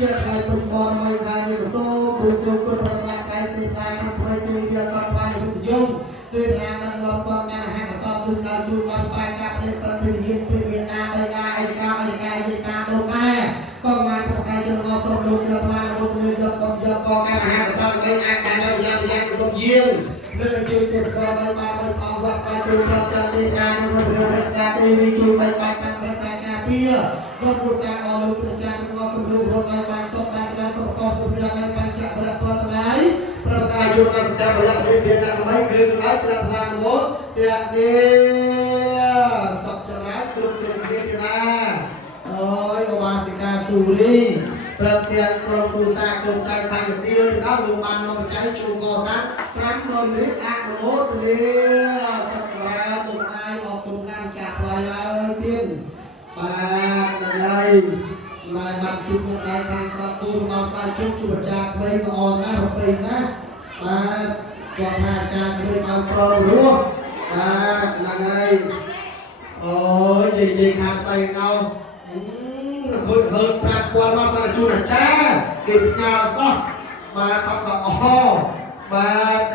ជាថ្ងៃពុំបរមីថ្ងៃនេះសូមទូសូមគុណប្រកាសកាយទីតាក្នុងថ្ងៃនេះជាបាត់បានវិទ្យុទីថានឹងលំដល់ការហាក់សពជូនដល់ជួនបានបាយកាប់នេះសិនទីហ៊ានពីមានអាបីអាអីកាអីកាយតាលោកអាក៏បានប្រកាសជូនអសូមលោកយកបានលោកនេះយកកយកកការហាក់សពវិញអាចបានដល់យ៉ាងយ៉ាងសូមយាងលើជួយទេសកលបានបានអស់វត្តបានជួនប្រចាំទីថានឹងរក្សាទីវិជួយបានបានតាមភាសាការពារក៏ពុទ្ធសាអលោកព្រះចាស់ក៏សំរុំរត់ឲ្យបានសុខបានបានសុខក៏ជំនះឲ្យបានចាក់ប្រកបទាំងឡាយប្រកាសជួនដល់ស្ដាប់រយៈពេលមានដាក់មិនគ្រឿងឡើយត្រាស់ថាមកទៀតនេះសពចរាចគ្រប់គ្នាណាអូយអវាសិកាស៊ូរីប្រធានក្រុមពុទ្ធសាគុំចៅខាងទៅទៀតដល់លោកបានមកចៅជួកសា5ម៉ឺននេះអនុមោទនាសក្ការៈពុទ្ធអាយអរគុណតាមចាស់ថ្លៃហើយទៀតបាទដល់ហើយបានជួបមកដែរខាងក្រទូលរបស់ស្វាយជុំជួបអាចារ្យក្មេងក៏អរណាស់រពេញណាបាទគាត់ថាអាចារ្យក្មេងឲ្យប្ររោះបាទហ្នឹងហើយអូយនិយាយខាងស្អីណោហឺហឺប្រាប់គាត់មកស្វាយជុំអាចារ្យគេផ្ញើសោះបាទអត់ក៏អបាទ